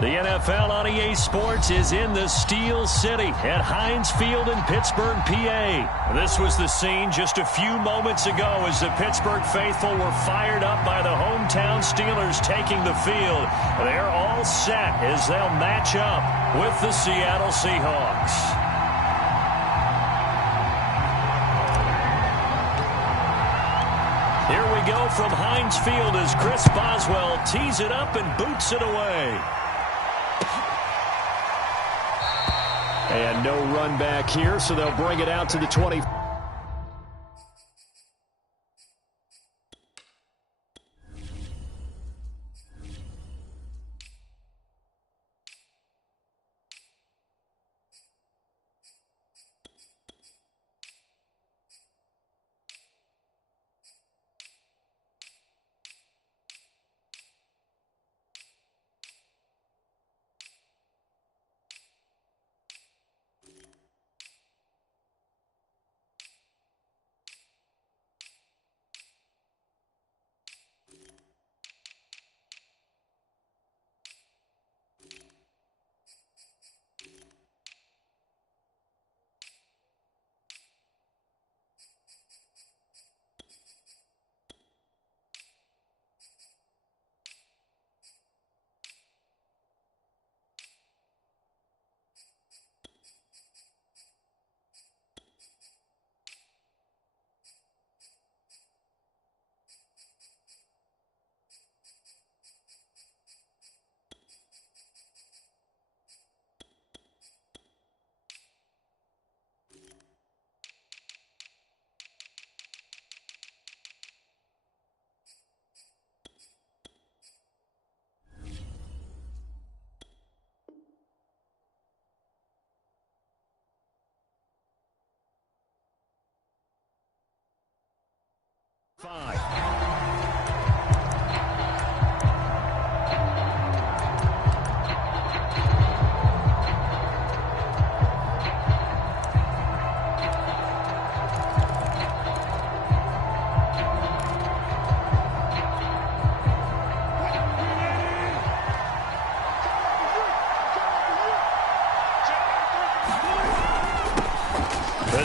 The NFL on EA Sports is in the Steel City at Heinz Field in Pittsburgh, PA. This was the scene just a few moments ago as the Pittsburgh faithful were fired up by the hometown Steelers taking the field. They're all set as they'll match up with the Seattle Seahawks. Here we go from Heinz Field as Chris Boswell tees it up and boots it away. And no run back here, so they'll bring it out to the 20.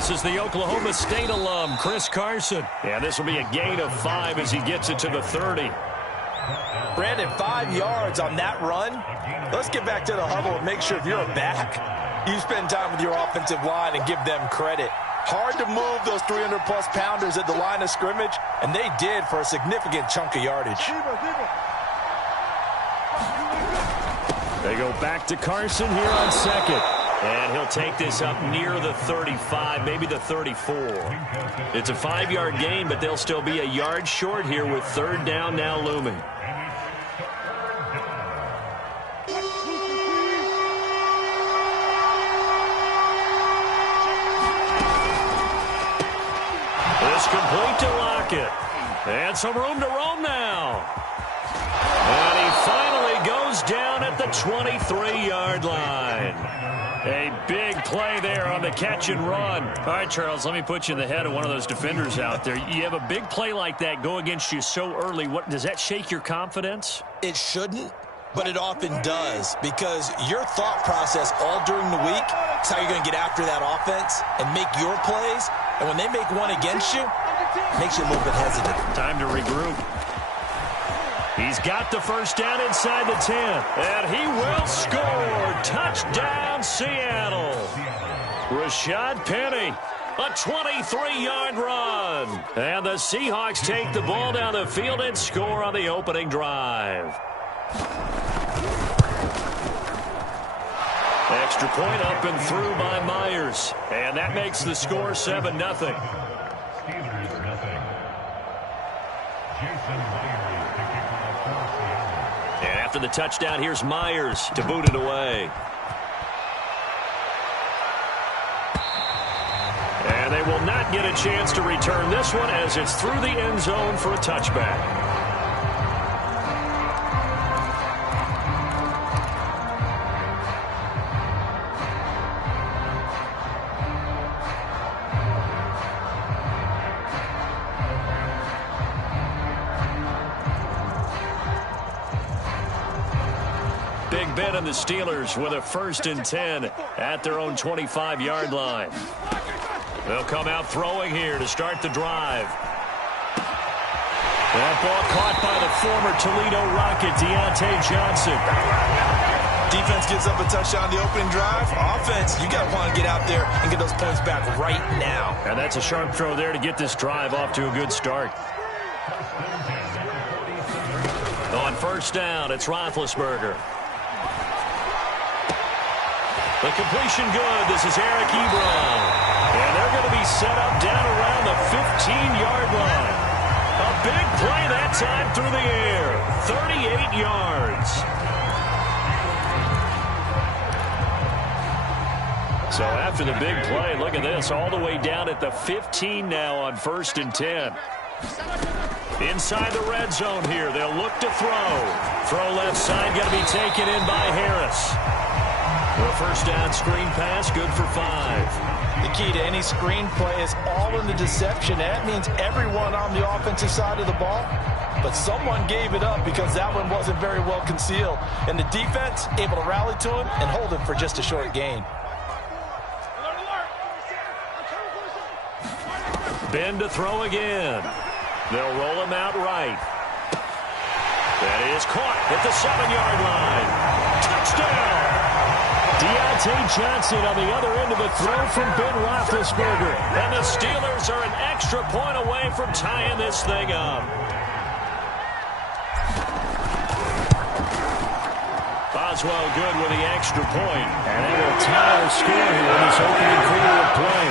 This is the Oklahoma State alum, Chris Carson. And this will be a gain of 5 as he gets it to the 30. Brandon, 5 yards on that run. Let's get back to the huddle and make sure if you're a back, you spend time with your offensive line and give them credit. Hard to move those 300-plus pounders at the line of scrimmage, and they did for a significant chunk of yardage. They go back to Carson here on second. And he'll take this up near the 35, maybe the 34. It's a 5-yard gain, but they'll still be a yard short here with third down now looming. It's complete to Lockett. And some room to roam now. And he finally goes down at the 23-yard line. A big play there on the catch and run. All right, Charles, let me put you in the head of one of those defenders out there. You have a big play like that go against you so early. What does that shake your confidence? It shouldn't, but it often does, because your thought process all during the week is how you're going to get after that offense and make your plays. And when they make one against you, it makes you a little bit hesitant. Time to regroup. He's got the first down inside the 10. And he will score. Touchdown, Seattle. Rashad Penny, a 23-yard run. And the Seahawks take the ball down the field and score on the opening drive. Extra point up and through by Myers. And that makes the score 7-0. And after the touchdown, here's Myers to boot it away. And they will not get a chance to return this one as it's through the end zone for a touchback. Big Ben and the Steelers with a 1st and 10 at their own 25-yard line. They'll come out throwing here to start the drive. That ball caught by the former Toledo Rocket, Deontay Johnson. Defense gives up a touchdown the opening drive. Offense, you got to want to get out there and get those points back right now. And that's a sharp throw there to get this drive off to a good start. On 1st down, it's Roethlisberger. The completion good. This is Eric Ebron. And they're going to be set up down around the 15-yard line. A big play that time through the air. 38 yards. So after the big play, look at this. All the way down at the 15 now on 1st and 10. Inside the red zone here. They'll look to throw. Throw left side, going to be taken in by Harris. The 1st down screen pass, good for 5. The key to any screen play is all in the deception. That means everyone on the offensive side of the ball. But someone gave it up because that one wasn't very well concealed. And the defense able to rally to him and hold him for just a short gain. Ben to throw again. They'll roll him out right. That is caught at the 7-yard line. Touchdown! Deontay Johnson on the other end of the throw from Ben Roethlisberger. And the Steelers are an extra point away from tying this thing up. Boswell good with the extra point. And it will tie the score here in this opening quarter of play.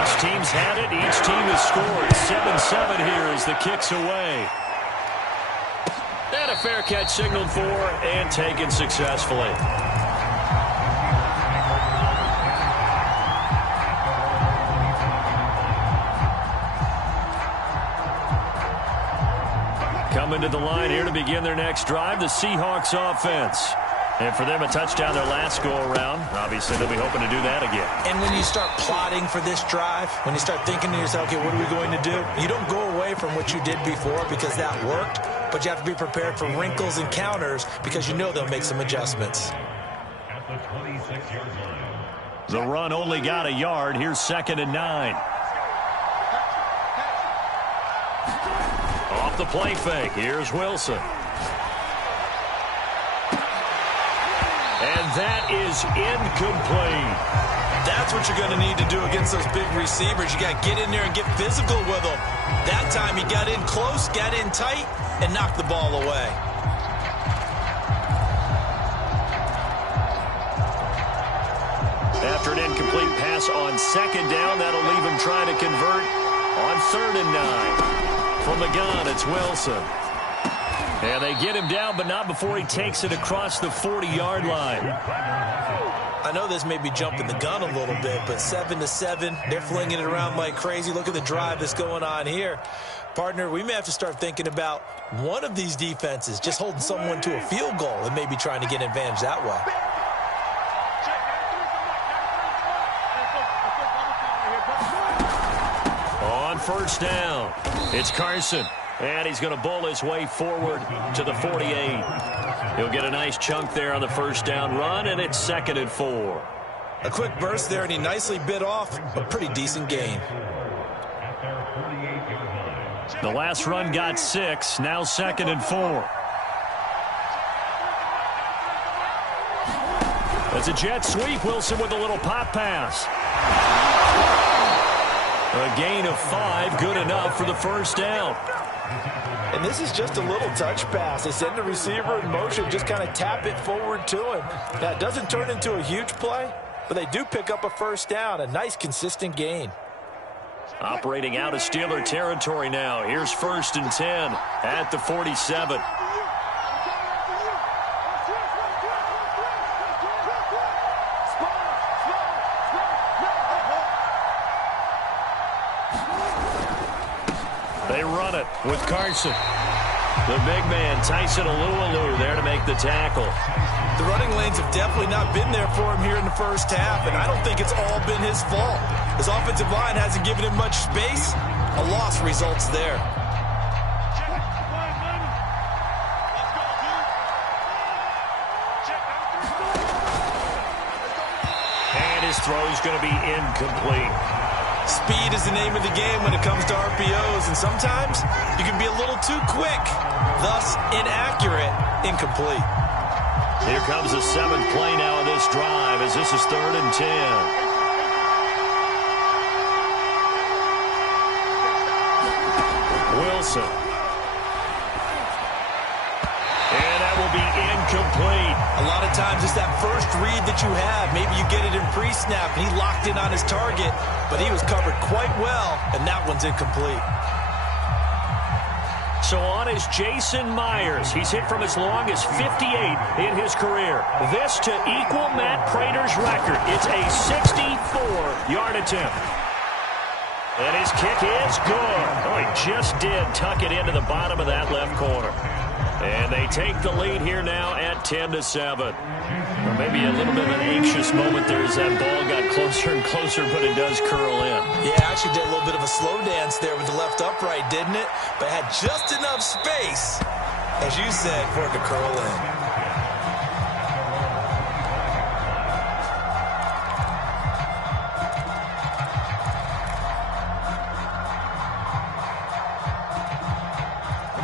Each team's had it. Each team has scored. 7-7 here as the kick's away. And a fair catch signaled for and taken successfully. Coming to the line here to begin their next drive, the Seahawks offense. And for them, a touchdown their last go-around. Obviously, they'll be hoping to do that again. And when you start plotting for this drive, when you start thinking to yourself, okay, what are we going to do? You don't go away from what you did before because that worked, but you have to be prepared for wrinkles and counters because you know they'll make some adjustments. The run only got a yard. Here's 2nd and 9. Off the play fake. Here's Wilson. And that is incomplete. That's what you're going to need to do against those big receivers. You got to get in there and get physical with them. That time he got in close, got in tight, and knocked the ball away. After an incomplete pass on 2nd down, that'll leave him trying to convert on 3rd and 9. From the gun, it's Wilson. And they get him down, but not before he takes it across the 40-yard line. I know this may be jumping the gun a little bit, but 7-7, they're flinging it around like crazy. Look at the drive that's going on here. Partner, we may have to start thinking about one of these defenses just holding someone to a field goal and maybe trying to get an advantage that way. On 1st down, it's Carson. And he's going to bowl his way forward to the 48. He'll get a nice chunk there on the 1st down run, and it's 2nd and 4. A quick burst there, and he nicely bit off a pretty decent gain. The last run got 6, now 2nd and 4. That's a jet sweep. Wilson with a little pop pass. A gain of 5, good enough for the 1st down. And this is just a little touch pass. They send the receiver in motion, just kind of tap it forward to him. Now, it doesn't turn into a huge play, but they do pick up a 1st down, a nice, consistent gain. Operating out of Steeler territory now. Here's 1st and 10 at the 47. They run it with Carson. The big man, Tyson Alualu, there to make the tackle. The running lanes have definitely not been there for him here in the 1st half, and I don't think it's all been his fault. His offensive line hasn't given him much space. A loss results there. throw is going to be incomplete. Speed is the name of the game when it comes to RPOs, and sometimes you can be a little too quick, thus inaccurate, incomplete. Here comes the 7th play now of this drive as this is 3rd and 10. Wilson. And that will be incomplete. A lot of times it's that first read that you have. Maybe you get it in pre-snap, and he locked in on his target, but he was covered quite well, and that one's incomplete. So on is Jason Myers. He's hit from as long as 58 in his career. This to equal Matt Prater's record. It's a 64-yard attempt. And his kick is good. Oh, he just did tuck it into the bottom of that left corner. And they take the lead here now at 10-7. Or maybe a little bit of an anxious moment there as that ball got closer and closer, but it does curl in. Yeah, actually did a little bit of a slow dance there with the left upright, didn't it? But had just enough space, as you said, for it to curl in.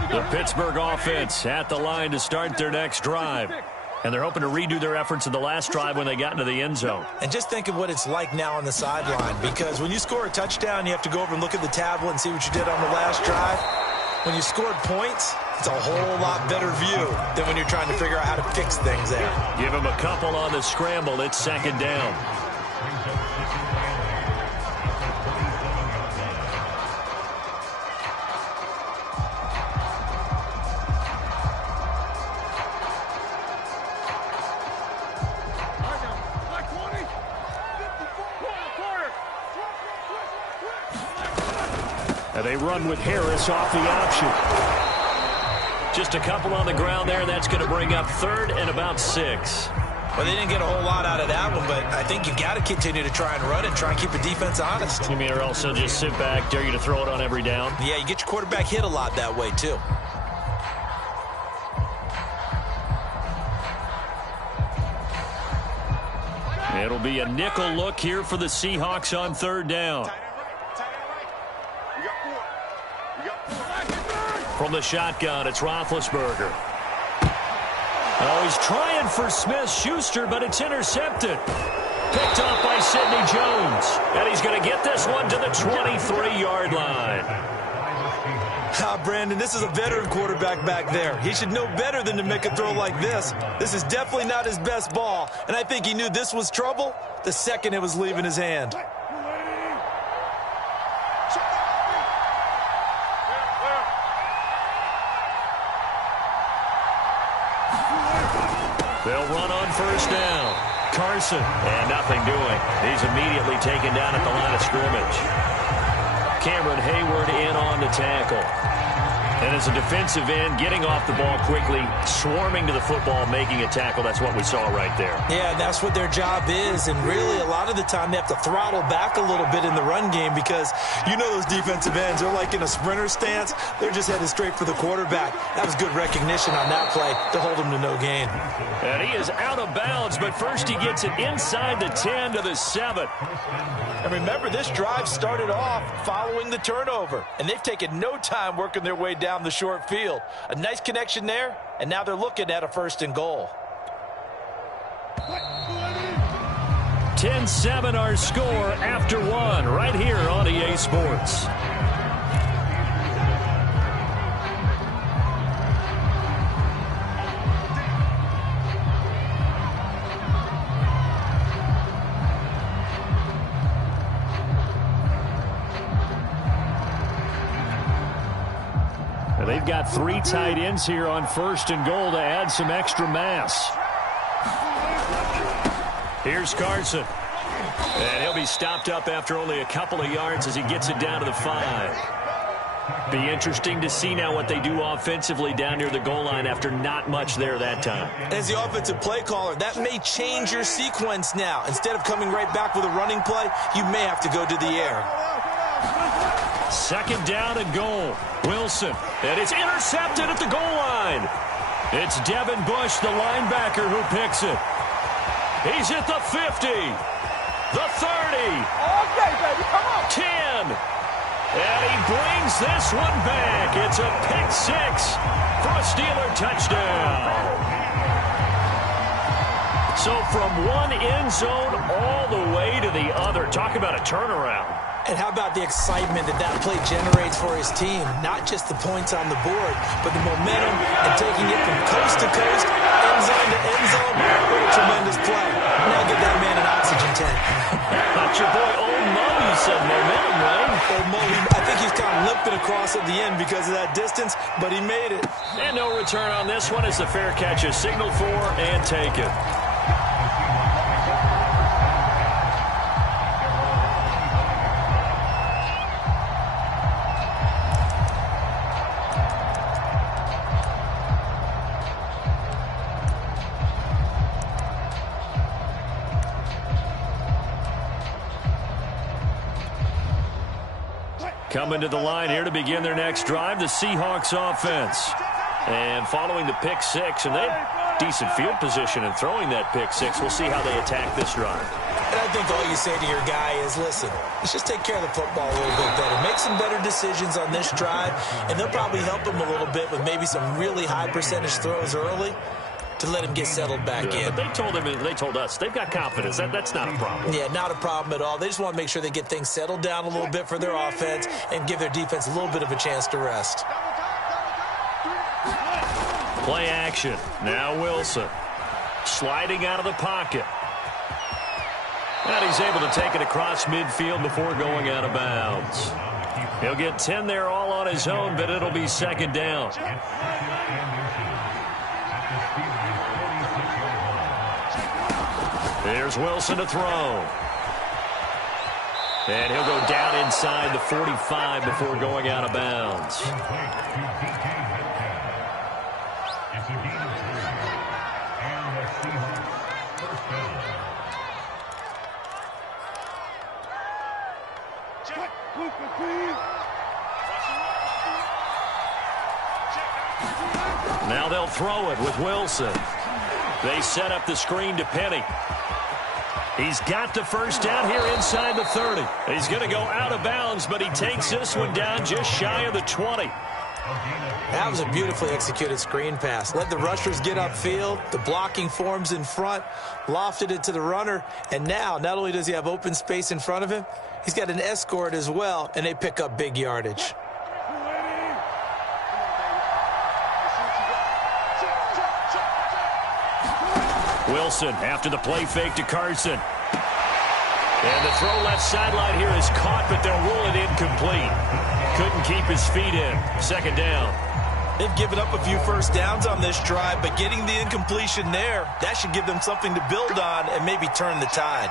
The Pittsburgh offense at the line to start their next drive. And they're hoping to redo their efforts in the last drive when they got into the end zone. And just think of what it's like now on the sideline, because when you score a touchdown, you have to go over and look at the tablet and see what you did on the last drive. When you scored points, it's a whole lot better view than when you're trying to figure out how to fix things there. Give him a couple on the scramble. It's 2nd down. And they run with Harris off the option. Just a couple on the ground there. That's going to bring up 3rd and about 6. Well, they didn't get a whole lot out of that one, but I think you've got to continue to try and run it, try and keep the defense honest. You mean, or also just sit back, dare you to throw it on every down? Yeah, you get your quarterback hit a lot that way, too. It'll be a nickel look here for the Seahawks on 3rd down. From the shotgun, it's Roethlisberger. Oh, he's trying for Smith-Schuster, but it's intercepted. Picked off by Sidney Jones. And he's going to get this one to the 23-yard line. Brandon, this is a veteran quarterback back there. He should know better than to make a throw like this. This is definitely not his best ball, and I think he knew this was trouble the second it was leaving his hand. They'll run on 1st down. Carson, and nothing doing. He's immediately taken down at the line of scrimmage. Cameron Hayward in on the tackle. And as a defensive end, getting off the ball quickly, swarming to the football, making a tackle. That's what we saw right there. Yeah, that's what their job is. And really, a lot of the time, they have to throttle back a little bit in the run game because you know those defensive ends, they're like in a sprinter stance. They're just headed straight for the quarterback. That was good recognition on that play to hold him to no gain. And he is out of bounds, but first he gets it inside the 10 to the 7. And remember, this drive started off following the turnover, and they've taken no time working their way down the short field. A nice connection there, and now they're looking at a 1st and goal. 10-7 our score after 1 right here on EA Sports. They've got 3 tight ends here on 1st and goal to add some extra mass. Here's Carson. And he'll be stopped up after only a couple of yards as he gets it down to the 5. Be interesting to see now what they do offensively down near the goal line after not much there that time. As the offensive play caller, that may change your sequence now. Instead of coming right back with a running play, you may have to go to the air. 2nd down and goal. Wilson, and it's intercepted at the goal line. It's Devin Bush, the linebacker, who picks it. He's at the 50. The 30. Okay, baby, come on. 10. And he brings this one back. It's a pick six for a Steeler touchdown. So from one end zone all the way to the other. Talk about a turnaround. And how about the excitement that play generates for his team? Not just the points on the board, but the momentum and taking it from coast to coast, end zone to end zone. What a tremendous play. Now give that man an oxygen tank. Not your boy Old Mo, you said momentum, right? Old Mo, I think he's kind of limping across at the end because of that distance, but he made it. And no return on this one as the fair catch is signaled for and taken. Coming to the line here to begin their next drive, the Seahawks offense. And following the pick six, and they have decent field position in throwing that pick six. We'll see how they attack this drive. And I think all you say to your guy is, listen, let's just take care of the football a little bit better. Make some better decisions on this drive, and they'll probably help him a little bit with maybe some really high percentage throws early to let him get settled back in. But they told us they've got confidence. That's not a problem. Yeah, not a problem at all. They just want to make sure they get things settled down a little bit for their offense and give their defense a little bit of a chance to rest. Play action. Now Wilson sliding out of the pocket. And he's able to take it across midfield before going out of bounds. He'll get 10 there all on his own, but it'll be second down. Here's Wilson to throw. And he'll go down inside the 45 before going out of bounds. Now they'll throw it with Wilson. They set up the screen to Penny. He's got the first down here inside the 30. He's going to go out of bounds, but he takes this one down just shy of the 20. That was a beautifully executed screen pass. Let the rushers get upfield. The blocking forms in front. Lofted it to the runner. And now, not only does he have open space in front of him, he's got an escort as well, and they pick up big yardage. Wilson after the play fake to Carson. And the throw left sideline here is caught, but they'll rule it incomplete. Couldn't keep his feet in. Second down. They've given up a few first downs on this drive, but getting the incompletion there, that should give them something to build on and maybe turn the tide.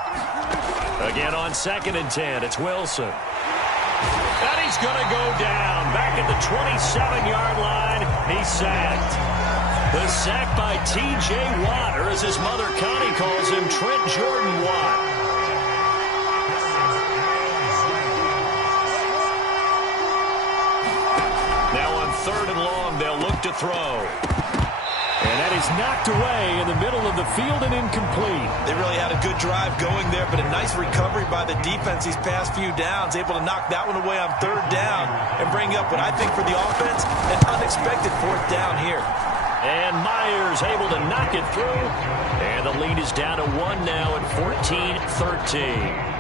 Again on 2nd and 10, it's Wilson. And he's going to go down. Back at the 27-yard line, he's sacked. The sack by T.J. Watt, or as his mother Connie calls him, Trent Jordan Watt. Now on 3rd and long, they'll look to throw. And that is knocked away in the middle of the field and incomplete. They really had a good drive going there, but a nice recovery by the defense these past few downs, able to knock that one away on 3rd down and bring up what I think for the offense, an unexpected 4th down here. And Myers able to knock it through. And the lead is down to 1 now at 14-13.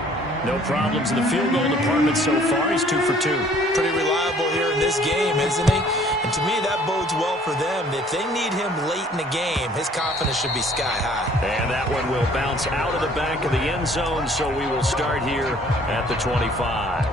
No problems in the field goal department so far. He's 2 for 2. Pretty reliable here in this game, isn't he? And to me, that bodes well for them. If they need him late in the game, his confidence should be sky high. And that one will bounce out of the back of the end zone, so we will start here at the 25.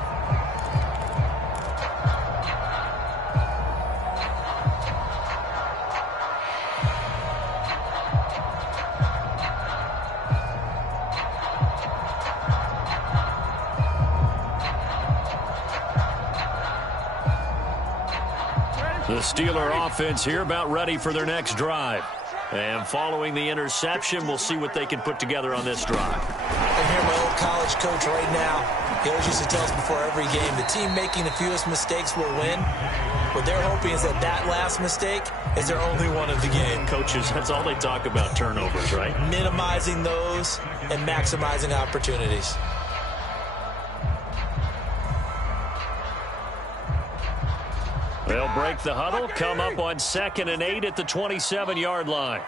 The Steeler offense here about ready for their next drive. And following the interception, we'll see what they can put together on this drive. I hear my old college coach right now. He always used to tell us before every game, the team making the fewest mistakes will win. What they're hoping is that that last mistake is their only one of the game. Coaches, that's all they talk about, turnovers, right? Minimizing those and maximizing opportunities. They'll break the huddle, come up on 2nd and 8 at the 27-yard line.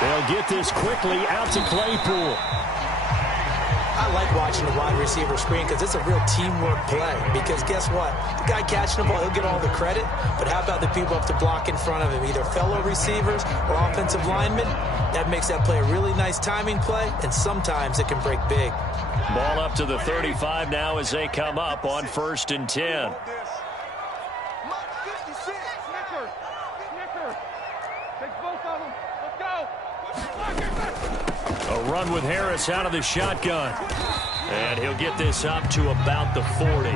They'll get this quickly out to Claypool. I like watching the wide receiver screen because it's a real teamwork play. Because guess what? The guy catching the ball, he'll get all the credit. But how about the people up to block in front of him? Either fellow receivers or offensive linemen. That makes that play a really nice timing play, and sometimes it can break big. Ball up to the 35 now as they come up on 1st and 10. A run with Harris out of the shotgun. And he'll get this up to about the 40.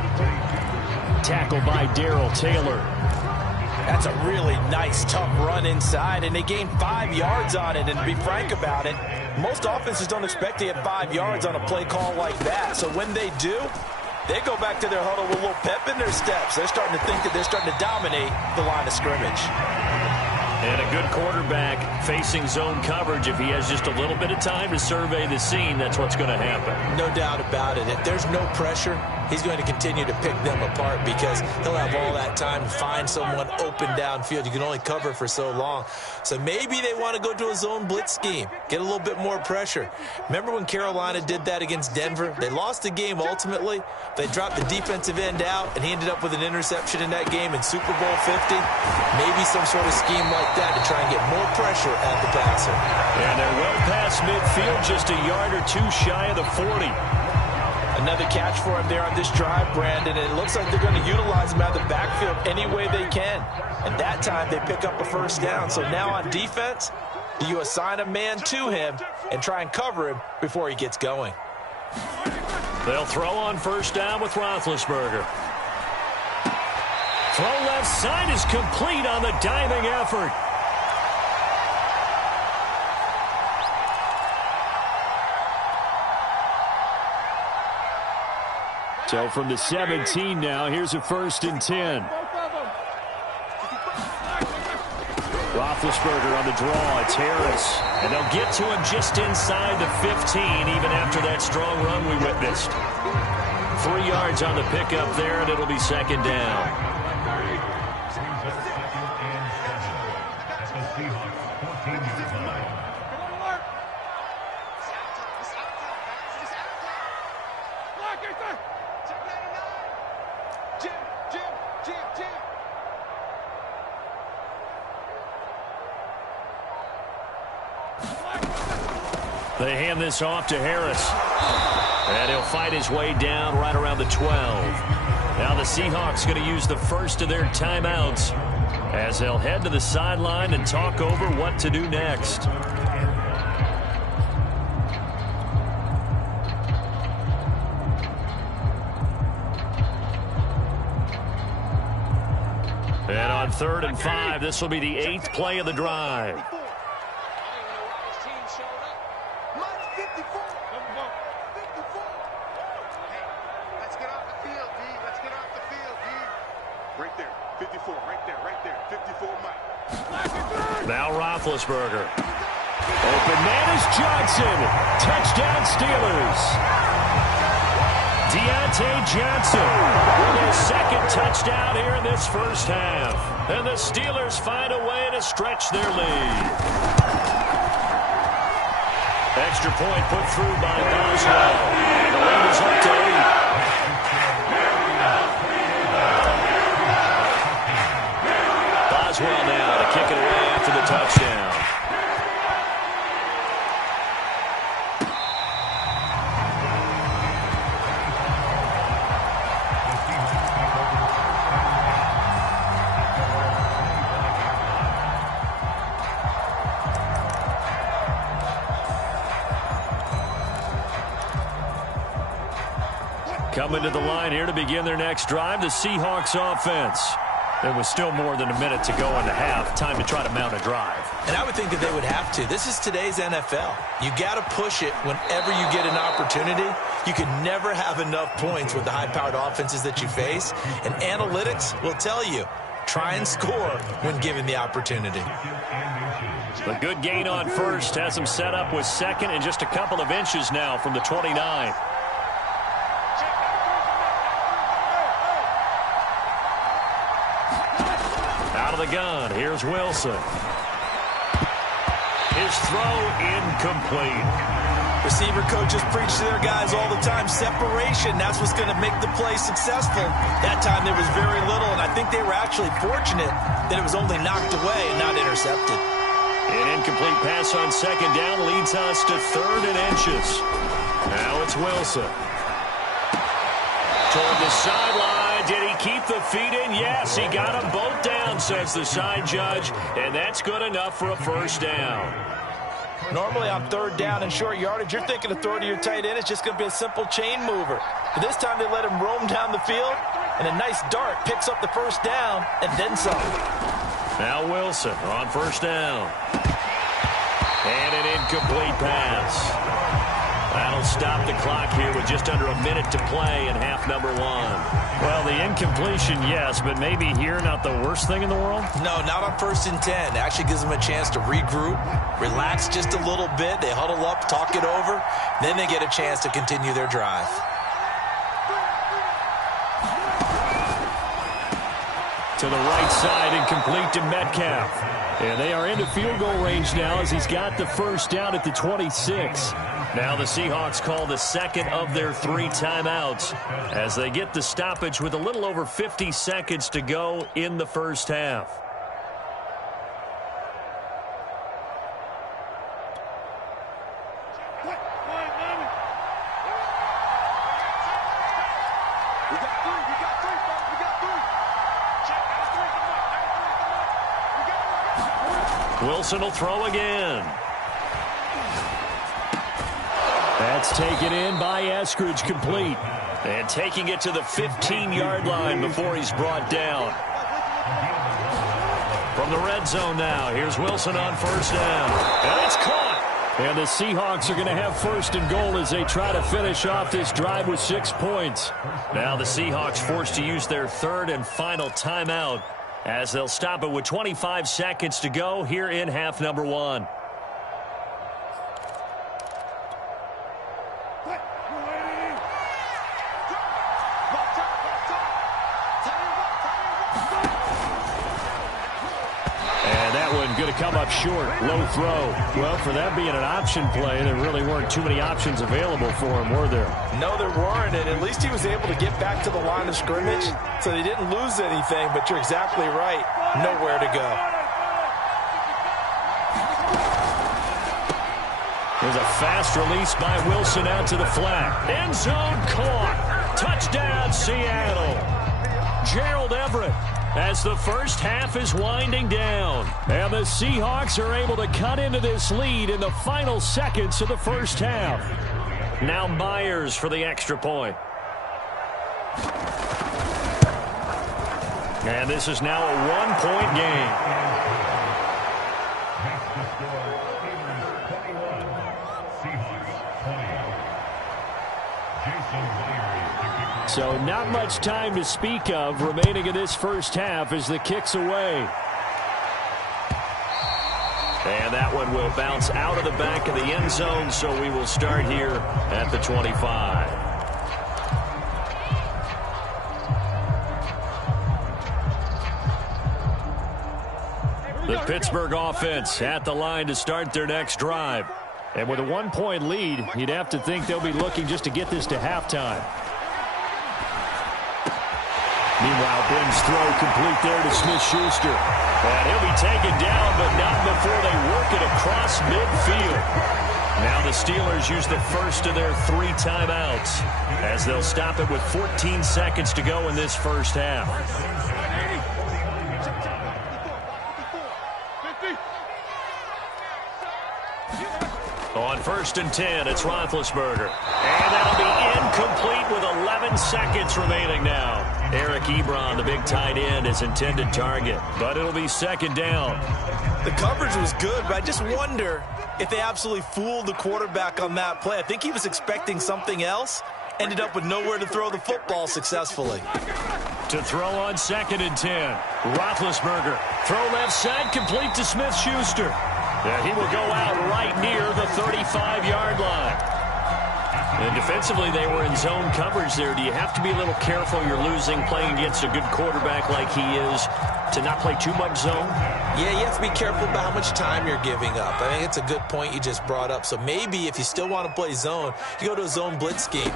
Tackled by Darrell Taylor. That's a really nice, tough run inside, and they gained 5 yards on it. And to be frank about it, most offenses don't expect to get 5 yards on a play call like that. So when they do, they go back to their huddle with a little pep in their steps. They're starting to think that they're starting to dominate the line of scrimmage. And a good quarterback facing zone coverage. If he has just a little bit of time to survey the scene, that's what's going to happen. No doubt about it. If there's no pressure, he's going to continue to pick them apart because he'll have all that time to find someone open downfield. You can only cover for so long. So maybe they want to go to a zone blitz scheme, get a little bit more pressure. Remember when Carolina did that against Denver? They lost the game ultimately. They dropped the defensive end out, and he ended up with an interception in that game in Super Bowl 50. Maybe some sort of scheme like that to try and get more pressure at the passer. And they're well past midfield, just a yard or two shy of the 40. Another catch for him there on this drive, Brandon. And it looks like they're going to utilize him out of the backfield any way they can. And that time they pick up a first down. So now on defense, do you assign a man to him and try and cover him before he gets going? They'll throw on first down with Roethlisberger. Throw left side is complete on the diving effort. So from the 17 now, here's a 1st and 10. Roethlisberger on the draw. It's Harris. And they'll get to him just inside the 15, even after that strong run we witnessed. 3 yards on the pickup there, and it'll be 2nd down. They hand this off to Harris. And he'll fight his way down right around the 12. Now the Seahawks going to use the first of their timeouts as they'll head to the sideline and talk over what to do next. And on 3rd and 5, this will be the 8th play of the drive. Now Roethlisberger. Open man is Johnson. Touchdown Steelers. Deontay Johnson with his 2nd touchdown here in this first half. And the Steelers find a way to stretch their lead. Extra point put through by Boswell. The lead is up to 8. Boswell now to kick it away after the touchdown. Coming to the line here to begin their next drive, the Seahawks offense. There was still more than a minute to go in the half. Time to try to mount a drive. And I would think that they would have to. This is today's NFL. You got to push it whenever you get an opportunity. You can never have enough points with the high-powered offenses that you face. And analytics will tell you, try and score when given the opportunity. A good gain on first has him set up with second and just a couple of inches now from the 29. Out of the gun, here's Wilson. His throw incomplete. Receiver coaches preach to their guys all the time. Separation, that's what's going to make the play successful. That time there was very little, and I think they were actually fortunate that it was only knocked away and not intercepted. An incomplete pass on second down leads us to third and inches. Now it's Wilson. Toward the sideline. Did he keep the feet in? Yes, he got them both down, says the side judge, and that's good enough for a first down. Normally on third down and short yardage, you're thinking of throw to your tight end. It's just going to be a simple chain mover. But this time they let him roam down the field, and a nice dart picks up the first down and then some. Now Wilson on first down. And an incomplete pass. That'll stop the clock here with just under a minute to play in half number one. Well, the incompletion, yes, but maybe here not the worst thing in the world? No, not on 1st and 10. It actually gives them a chance to regroup, relax just a little bit. They huddle up, talk it over. Then they get a chance to continue their drive. To the right side, incomplete to Metcalf. And they are into field goal range now as he's got the first down at the 26. Now the Seahawks call the second of their 3 timeouts as they get the stoppage with a little over 50 seconds to go in the first half. Wilson will throw again. That's taken in by Eskridge, complete. And taking it to the 15-yard line before he's brought down. From the red zone now, here's Wilson on first down. And it's caught. And the Seahawks are going to have first and goal as they try to finish off this drive with 6 points. Now the Seahawks forced to use their third and final timeout as they'll stop it with 25 seconds to go here in half number one. Going to come up short. Low throw. Well, for that being an option play, there really weren't too many options available for him, were there? No, there weren't, and at least he was able to get back to the line of scrimmage, so they didn't lose anything, but you're exactly right. Nowhere to go. There's a fast release by Wilson out to the flat. End zone caught. Touchdown, Seattle. Gerald Everett, as the first half is winding down. And the Seahawks are able to cut into this lead in the final seconds of the first half. Now Myers for the extra point. And this is now a one-point game. So not much time to speak of remaining in this first half as the kick's away. And that one will bounce out of the back of the end zone, so we will start here at the 25. The Pittsburgh offense at the line to start their next drive. And with a one-point lead, you'd have to think they'll be looking just to get this to halftime. Meanwhile, Ben's throw complete there to Smith-Schuster. And he'll be taken down, but not before they work it across midfield. Now the Steelers use the first of their 3 timeouts as they'll stop it with 14 seconds to go in this first half. On 1st and 10, it's Roethlisberger. And that'll be incomplete with 11 seconds remaining now. Eric Ebron, the big tight end, is intended target. But it'll be second down. The coverage was good, but I just wonder if they absolutely fooled the quarterback on that play. I think he was expecting something else. Ended up with nowhere to throw the football successfully. To throw on 2nd and 10. Roethlisberger. Throw left side, complete to Smith-Schuster. And he will go out right near the 35-yard line. And defensively, they were in zone coverage there. Do you have to be a little careful? You're losing, playing against a good quarterback like he is, to not play too much zone? Yeah, you have to be careful about how much time you're giving up. I think it's a good point you just brought up. So maybe if you still want to play zone, you go to a zone blitz scheme,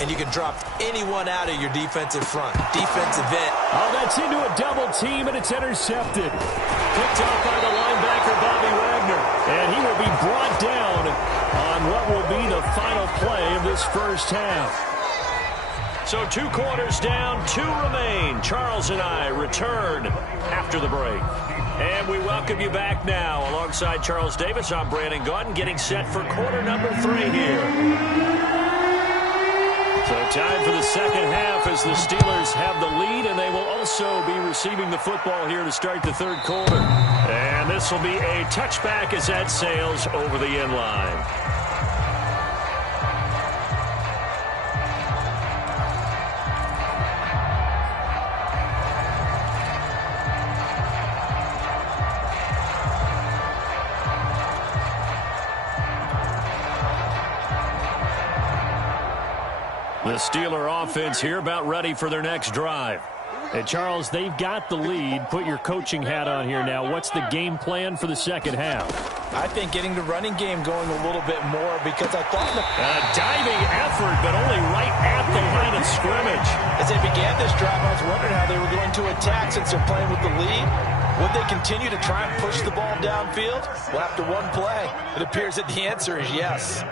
and you can drop anyone out of your defensive front, defensive end. Oh, that's into a double team, and it's intercepted. Picked off by the linebacker, Bobby Wagner. And he will be brought down on what will be the final play of this first half. So 2 quarters down, 2 remain. Charles and I return after the break. And we welcome you back now. Alongside Charles Davis, I'm Brandon Gaudin, getting set for quarter number 3 here. So time for the second half as the Steelers have the lead, and they will also be receiving the football here to start the third quarter. And this will be a touchback as that sails over the end line. The Steeler offense here about ready for their next drive. Hey, Charles, they've got the lead. Put your coaching hat on here now. What's the game plan for the second half? I think getting the running game going a little bit more, because I thought a diving effort, but only right at the line of scrimmage. As they began this drive, I was wondering how they were going to attack since they're playing with the lead. Would they continue to try and push the ball downfield? Well, after one play, it appears that the answer is yes.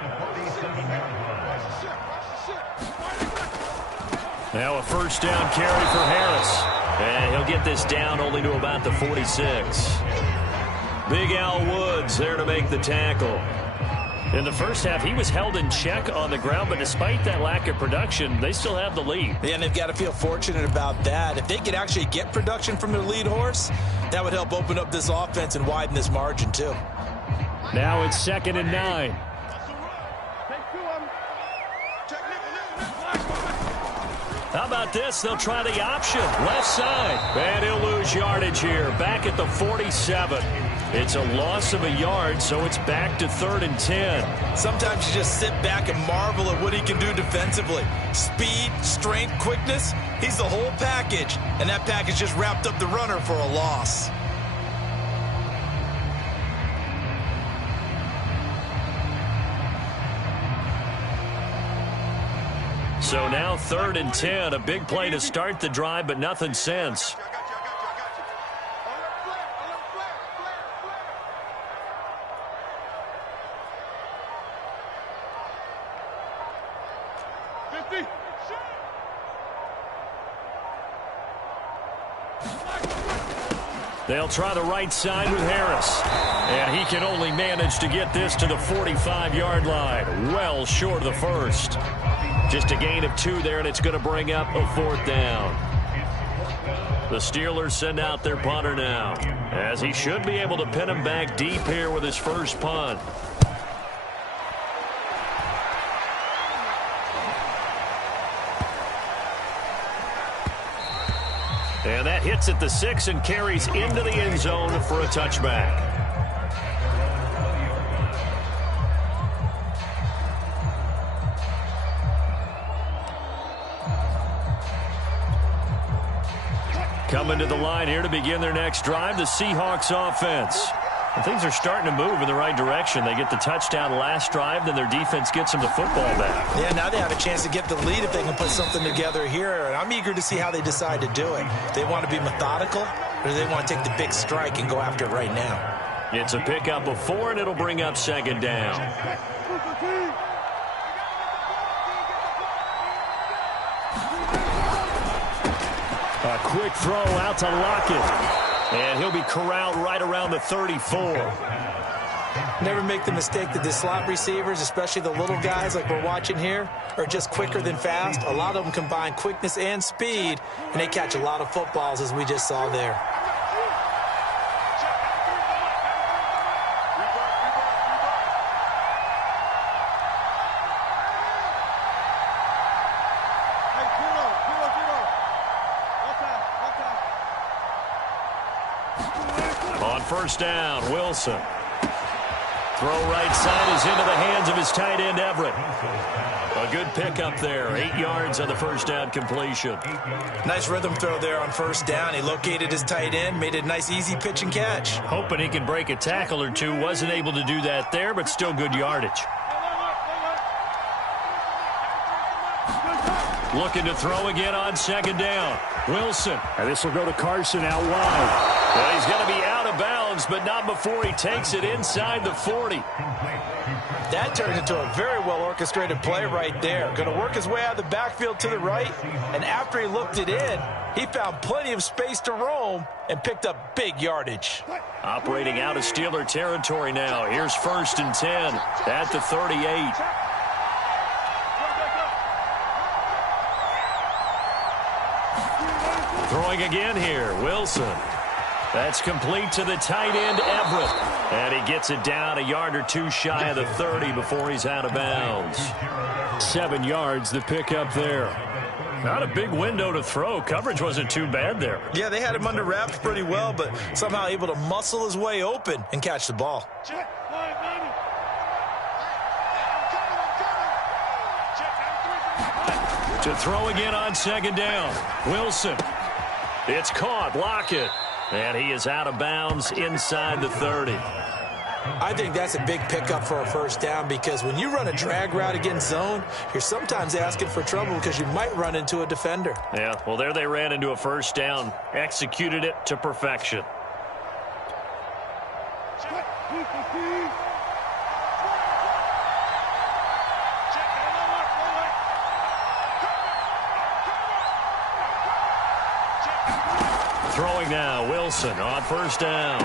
Now a first down carry for Harris. And he'll get this down only to about the 46. Big Al Woods there to make the tackle. In the first half, he was held in check on the ground, but despite that lack of production, they still have the lead. Yeah, and they've got to feel fortunate about that. If they could actually get production from their lead horse, that would help open up this offense and widen this margin too. Now it's 2nd and 9. How about this? They'll try the option. Left side. And he'll lose yardage here. Back at the 47. It's a loss of a yard, so it's back to 3rd and 10. Sometimes you just sit back and marvel at what he can do defensively. Speed, strength, quickness. He's the whole package. And that package just wrapped up the runner for a loss. So now 3rd and 10, a big play to start the drive, but nothing since. They'll try the right side with Harris. And he can only manage to get this to the 45-yard line. Well short of the first. Just a gain of 2 there, and it's going to bring up a 4th down. The Steelers send out their punter now, as he should be able to pin him back deep here with his first punt. And that hits at the 6 and carries into the end zone for a touchback. Coming to the line here to begin their next drive, the Seahawks offense. And things are starting to move in the right direction. They get the touchdown last drive, then their defense gets them the football back. Yeah, now they have a chance to get the lead if they can put something together here. And I'm eager to see how they decide to do it. They want to be methodical, or do they want to take the big strike and go after it right now? It's a pickup of 4, and it'll bring up 2nd down. A quick throw out to Lockett. And he'll be corralled right around the 34. Never make the mistake that the slot receivers, especially the little guys like we're watching here, are just quicker than fast. A lot of them combine quickness and speed, and they catch a lot of footballs, as we just saw there. On first down, Wilson. Throw right side is into the hands of his tight end, Everett. A good pickup there. 8 yards on the first down completion. Nice rhythm throw there on first down. He located his tight end, made it a nice, easy pitch and catch. Hoping he can break a tackle or two. Wasn't able to do that there, but still good yardage. Looking to throw again on second down. Wilson. And this will go to Carson out wide. Well, he's going to be out of bounds, but not before he takes it inside the 40. That turned into a very well-orchestrated play right there. Going to work his way out of the backfield to the right, and after he looked it in, he found plenty of space to roam and picked up big yardage. Operating out of Steeler territory now. Here's first and 10 at the 38. Throwing again here, Wilson. That's complete to the tight end, Everett. And he gets it down a yard or two shy of the 30 before he's out of bounds. 7 yards, the pickup there. Not a big window to throw. Coverage wasn't too bad there. Yeah, they had him under wraps pretty well, but somehow able to muscle his way open and catch the ball. To throw again on second down, Wilson. It's caught, Lockett. And he is out of bounds inside the 30. I think that's a big pickup for a first down because when you run a drag route against zone, you're sometimes asking for trouble because you might run into a defender. Yeah, well, there they ran into a first down. Executed it to perfection. Throwing now, Wilson on first down.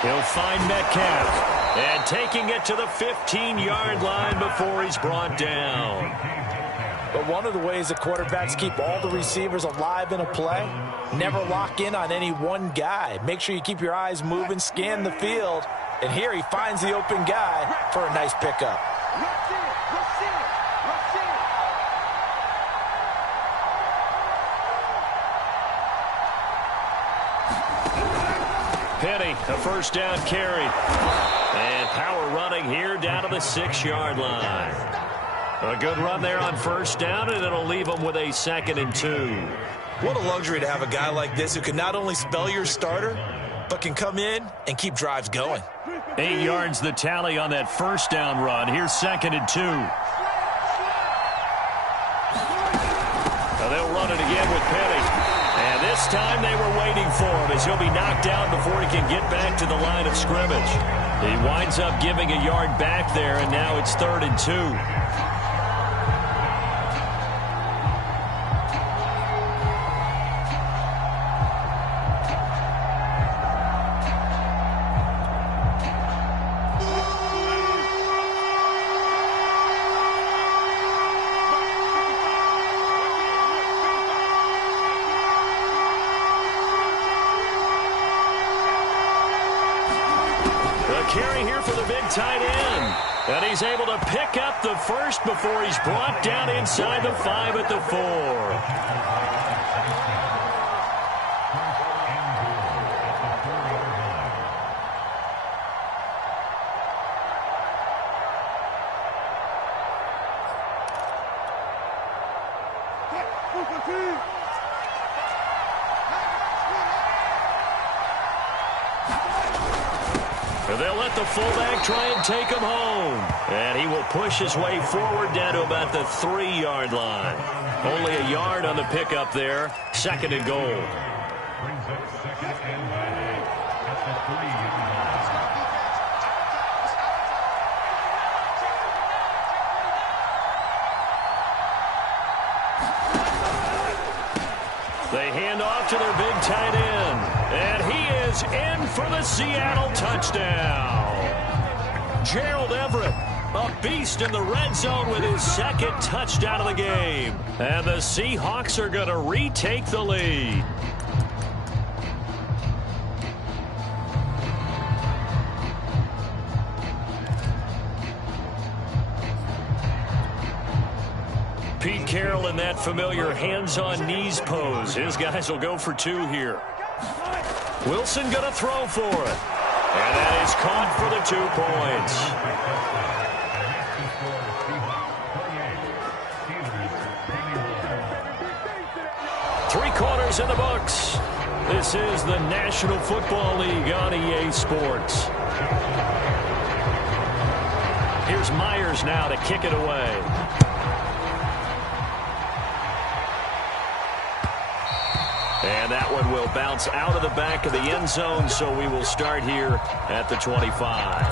He'll find Metcalf. And taking it to the 15-yard line before he's brought down. But one of the ways that quarterbacks keep all the receivers alive in a play, never lock in on any one guy. Make sure you keep your eyes moving, scan the field. And here he finds the open guy for a nice pickup. Penny, a first down carry. And power running here down to the 6-yard line. A good run there on first down, and it'll leave them with a 2nd and 2. What a luxury to have a guy like this who can not only spell your starter, but can come in and keep drives going. 8 yards the tally on that first down run. Here's 2nd and 2. Now they'll run it again with Penny. And this time they were waiting for him as he'll be knocked down before he can get back to the line of scrimmage. He winds up giving a yard back there, and now it's 3rd and 2. Carry here for the big tight end. And he's able to pick up the first before he's brought down inside the 5 at the 4. They'll let the fullback try and take him home. And he will push his way forward down to about the 3-yard line. Only a yard on the pickup there. 2nd and goal. They hand off to their big tight end. And he is in for the Seattle touchdown. Gerald Everett, a beast in the red zone with his second touchdown of the game. And the Seahawks are going to retake the lead. Pete Carroll in that familiar hands-on-knees pose. His guys will go for 2 here. Wilson going to throw for it. And that is caught for the 2 points. 3 quarters in the books. This is the National Football League on EA Sports. Here's Myers now to kick it away. And that one will bounce out of the back of the end zone, so we will start here at the 25.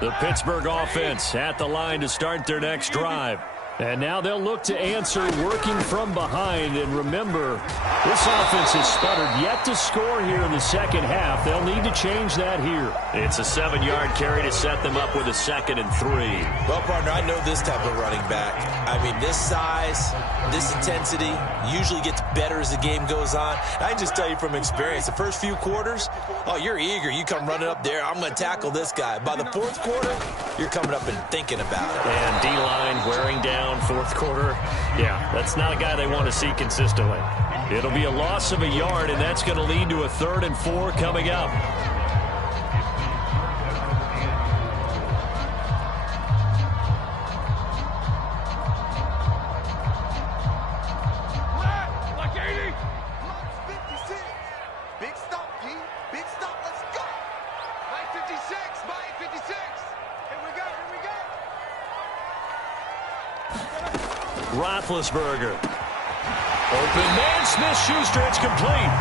The Pittsburgh offense at the line to start their next drive. And now they'll look to answer working from behind. And remember, this offense has sputtered yet to score here in the second half. They'll need to change that here. It's a 7-yard carry to set them up with a 2nd and 3. Well, partner, I know this type of running back. I mean, this size, this intensity usually gets better as the game goes on. I can just tell you from experience, the first few quarters, oh, you're eager. You come running up there, I'm going to tackle this guy. By the 4th quarter, you're coming up and thinking about it. And D-line wearing down 4th quarter. Yeah, that's not a guy they want to see consistently. It'll be a loss of a yard, and that's going to lead to a 3rd and 4 coming up. Roethlisberger. Open man, Smith-Schuster, it's complete.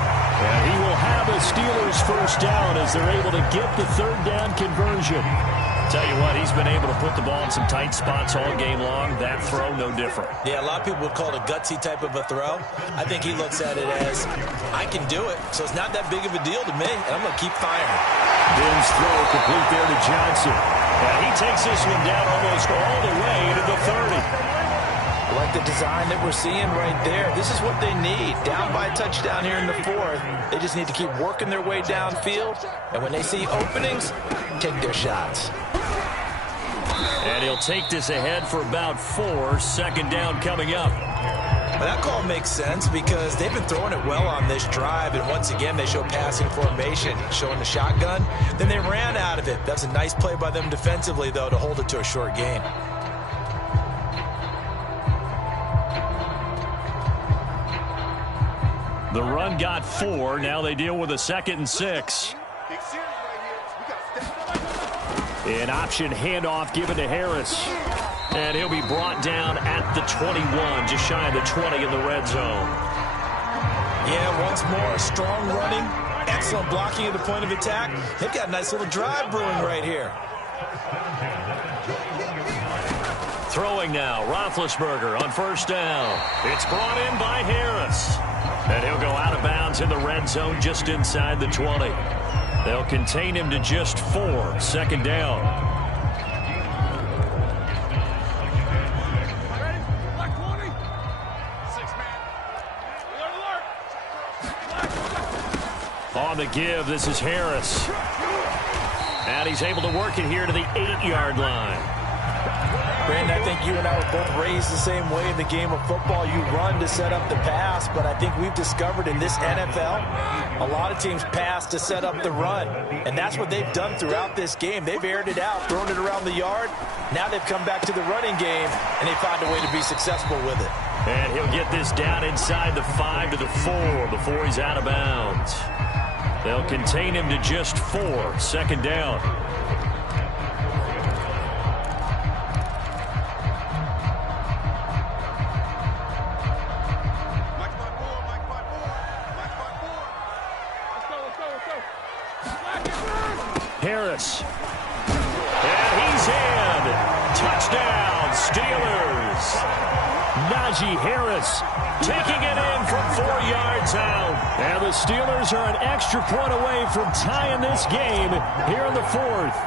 And he will have a Steelers first down as they're able to get the 3rd down conversion. Tell you what, he's been able to put the ball in some tight spots all game long. That throw, no different. Yeah, a lot of people would call it a gutsy type of a throw. I think he looks at it as, I can do it, so it's not that big of a deal to me, and I'm going to keep firing. Ben's throw complete there to Johnson. And he takes this one down almost all the way to the 30. I like the design that we're seeing right there. This is what they need. Down by a touchdown here in the 4th. They just need to keep working their way downfield. And when they see openings, take their shots. And he'll take this ahead for about 4. 2nd down coming up. Well, that call makes sense because they've been throwing it well on this drive. And once again, they show passing formation, showing the shotgun. Then they ran out of it. That's a nice play by them defensively, though, to hold it to a short gain. The run got 4. Now they deal with a 2nd and 6. An option handoff given to Harris. And he'll be brought down at the 21, just shy of the 20 in the red zone. Yeah, once more, strong running, excellent blocking at the point of attack. They've got a nice little drive brewing right here. Throwing now, Roethlisberger on 1st down. It's brought in by Harris. And he'll go out of bounds in the red zone just inside the 20. They'll contain him to just 4. 2nd down. On the give, this is Harris. And he's able to work it here to the 8-yard line. Brandon, I think you and I were both raised the same way in the game of football. You run to set up the pass, but I think we've discovered in this NFL, a lot of teams pass to set up the run, and that's what they've done throughout this game. They've aired it out, thrown it around the yard. Now they've come back to the running game, and they found a way to be successful with it. And he'll get this down inside the 5 to the 4 before he's out of bounds. They'll contain him to just 4. 2nd down. Harris. And he's in. Touchdown, Steelers. Najee Harris taking it in from 4 yards out. And the Steelers are an extra point away from tying this game here in the 4th.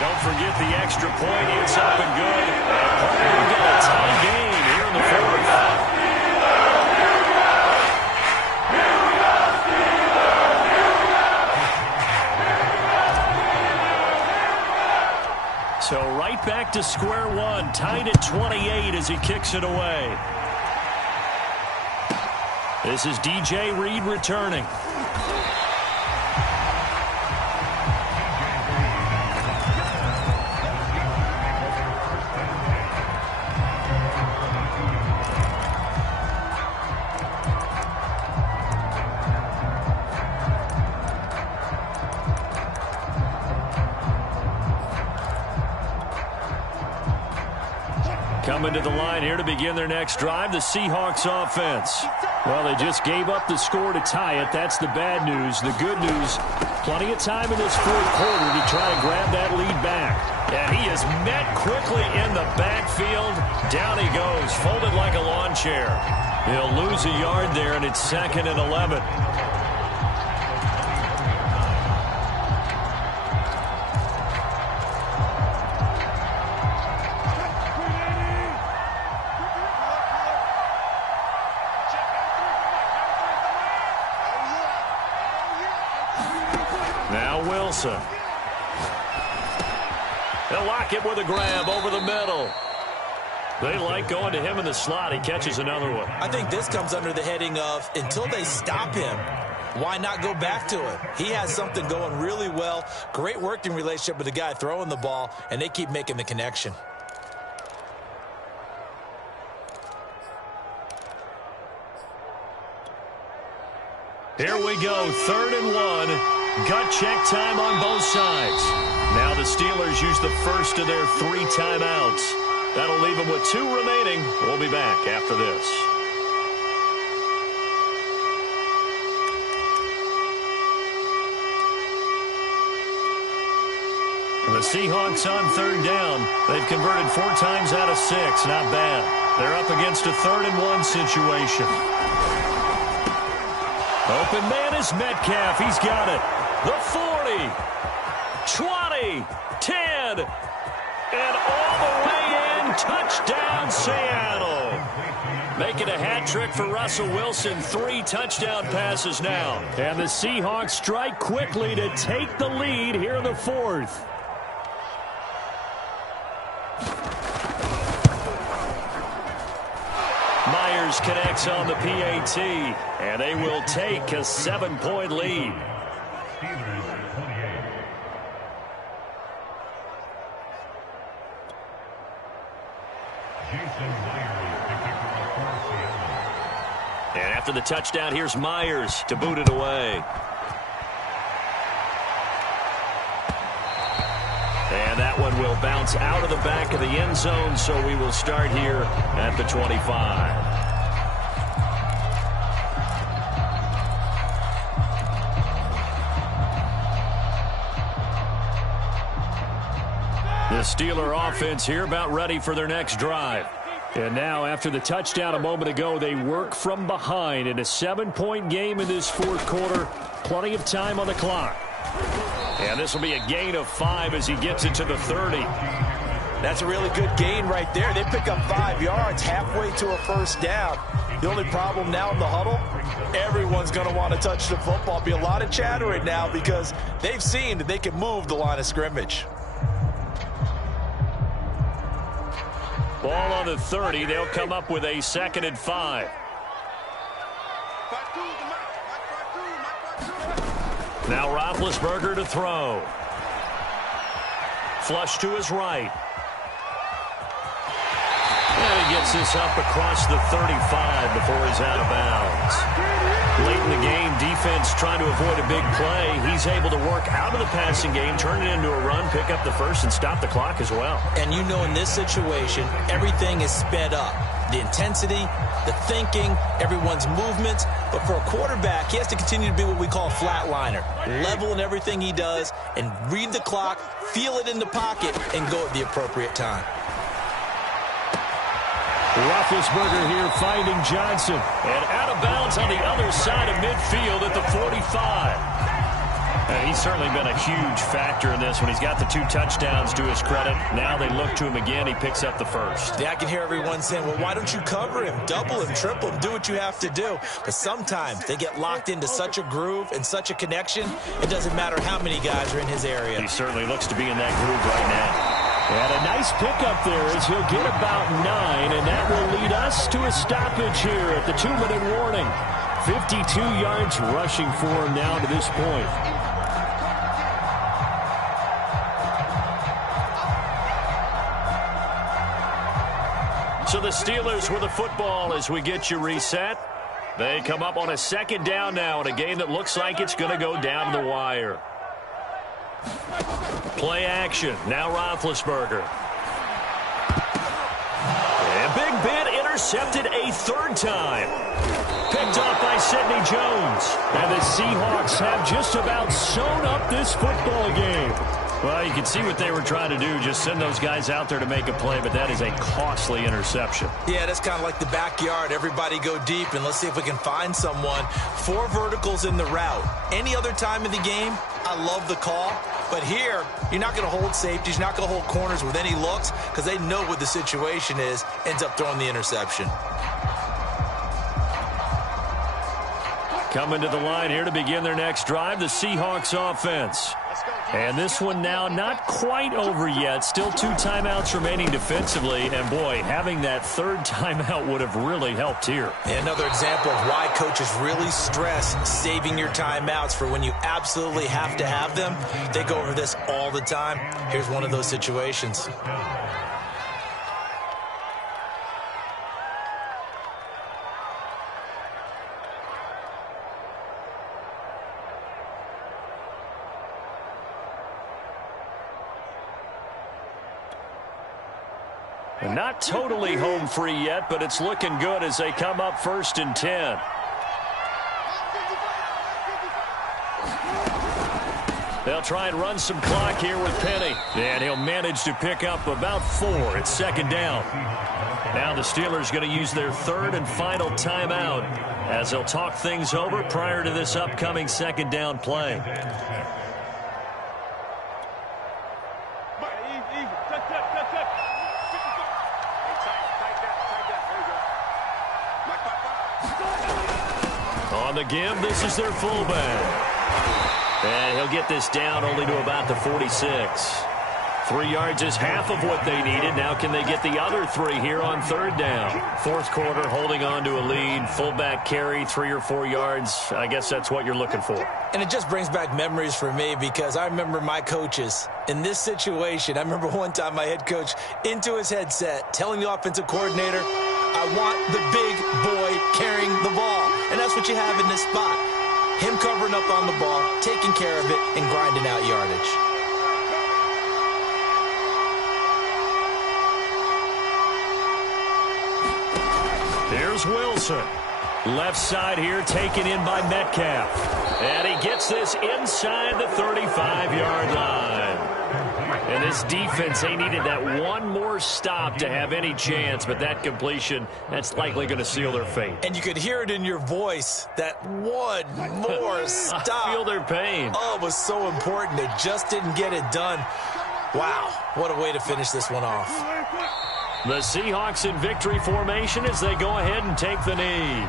Don't forget the extra point. It's up and good. And we got a tie game here in the 4th. So right back to square one, tied at 28 as he kicks it away. This is DJ Reed returning. Coming to the line here to begin their next drive, the Seahawks offense. Well, they just gave up the score to tie it. That's the bad news. The good news, plenty of time in this 4th quarter to try to grab that lead back. And he is met quickly in the backfield. Down he goes, folded like a lawn chair. He'll lose a yard there, and it's 2nd and 11. Now Wilson. They'll lock it with a grab over the middle. They like going to him in the slot. He catches another one. I think this comes under the heading of until they stop him, why not go back to it? He has something going really well. Great working relationship with the guy throwing the ball, and they keep making the connection. Here we go, 3rd and 1. Gut check time on both sides. Now the Steelers use the first of their 3 timeouts. That'll leave them with 2 remaining. We'll be back after this. The Seahawks on 3rd down. They've converted 4 times out of 6. Not bad. They're up against a 3rd and 1 situation. Open man is Metcalf. He's got it. The 40, 20, 10, and all the way in. Touchdown, Seattle. Making a hat trick for Russell Wilson. 3 touchdown passes now. And the Seahawks strike quickly to take the lead here in the 4th. Myers connects on the PAT, and they will take a 7-point lead. And after the touchdown, here's Myers to boot it away. And that one will bounce out of the back of the end zone, so we will start here at the 25. The Steeler offense here about ready for their next drive. And now, after the touchdown a moment ago, they work from behind in a 7-point game in this 4th quarter. Plenty of time on the clock. And this will be a gain of 5 as he gets it to the 30. That's a really good gain right there. They pick up 5 yards halfway to a first down. The only problem now in the huddle, everyone's going to want to touch the football. Be a lot of chattering now because they've seen that they can move the line of scrimmage. Ball on the 30. They'll come up with a 2nd and 5. Now Roethlisberger to throw. Flush to his right. And he gets this up across the 35 before he's out of bounds. Late in the game, defense trying to avoid a big play. He's able to work out of the passing game, turn it into a run, pick up the first, and stop the clock as well. And you know in this situation, everything is sped up. The intensity, the thinking, everyone's movements. But for a quarterback, he has to continue to be what we call a flatliner. Level in everything he does and read the clock, feel it in the pocket, and go at the appropriate time. Roethlisberger here finding Johnson. And out of bounds on the other side of midfield at the 45. And he's certainly been a huge factor in this when he's got the 2 touchdowns to his credit. Now they look to him again. He picks up the first. Yeah, I can hear everyone saying, well, why don't you cover him, double him, triple him, do what you have to do. But sometimes they get locked into such a groove and such a connection, it doesn't matter how many guys are in his area. He certainly looks to be in that groove right now. And a nice pickup there as he'll get about 9, and that will lead us to a stoppage here at the 2-minute warning. 52 yards rushing for him now to this point. So the Steelers with the football as we get you reset. They come up on a 2nd down now in a game that looks like it's going to go down to the wire. Play action. Now Roethlisberger. And big bit intercepted a 3rd time. Picked off by Sidney Jones. And the Seahawks have just about sewn up this football game. Well, you can see what they were trying to do, just send those guys out there to make a play, but that is a costly interception. Yeah, that's kind of like the backyard. Everybody go deep, and let's see if we can find someone. 4 verticals in the route. Any other time in the game, I love the call. But here, you're not going to hold safeties, you're not going to hold corners with any looks because they know what the situation is, ends up throwing the interception. Coming to the line here to begin their next drive, the Seahawks offense. And this one now not quite over yet. Still 2 timeouts remaining defensively. And, boy, having that 3rd timeout would have really helped here. Another example of why coaches really stress saving your timeouts for when you absolutely have to have them. They go over this all the time. Here's one of those situations. Not totally home free yet, but it's looking good as they come up 1st and 10. They'll try and run some clock here with Penny. And he'll manage to pick up about 4. It's 2nd down. Now the Steelers going to use their 3rd and final timeout as they'll talk things over prior to this upcoming 2nd down play. On the give, this is their fullback. And he'll get this down only to about the 46. 3 yards is half of what they needed. Now can they get the other 3 here on 3rd down? 4th quarter, holding on to a lead. Fullback carry, 3 or 4 yards. I guess that's what you're looking for. And it just brings back memories for me because I remember my coaches in this situation. I remember one time my head coach into his headset telling the offensive coordinator, I want the big boy carrying the ball. And that's what you have in this spot. Him covering up on the ball, taking care of it, and grinding out yardage. Here's Wilson. Left side here taken in by Metcalf. And he gets this inside the 35-yard line. And this defense, they needed that one more stop to have any chance, but that completion, that's likely going to seal their fate. And you could hear it in your voice, that one more stop. I feel their pain. Oh, it was so important. They just didn't get it done. Wow, what a way to finish this one off. The Seahawks in victory formation as they go ahead and take the knee.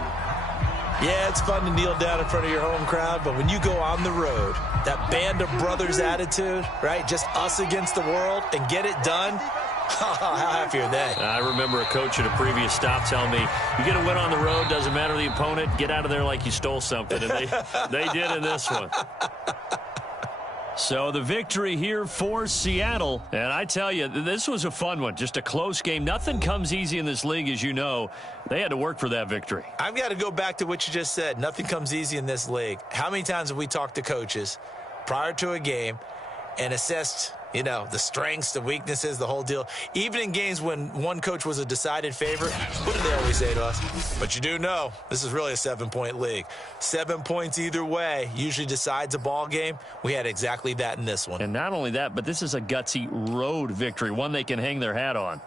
Yeah, it's fun to kneel down in front of your home crowd, but when you go on the road, that band of brothers attitude, right? Just us against the world and get it done. How happy are they? I remember a coach at a previous stop telling me, you get a win on the road, doesn't matter the opponent, get out of there like you stole something. And they did in this one. So the victory here for Seattle. And I tell you, this was a fun one. Just a close game. Nothing comes easy in this league, as you know. They had to work for that victory. I've got to go back to what you just said. Nothing comes easy in this league. How many times have we talked to coaches prior to a game and assessed, you know, the strengths, the weaknesses, the whole deal? Even in games when one coach was a decided favorite, what do they always say to us? But you do know this is really a 7-point league. 7 points either way usually decides a ball game. We had exactly that in this one. And not only that, but this is a gutsy road victory, one they can hang their hat on.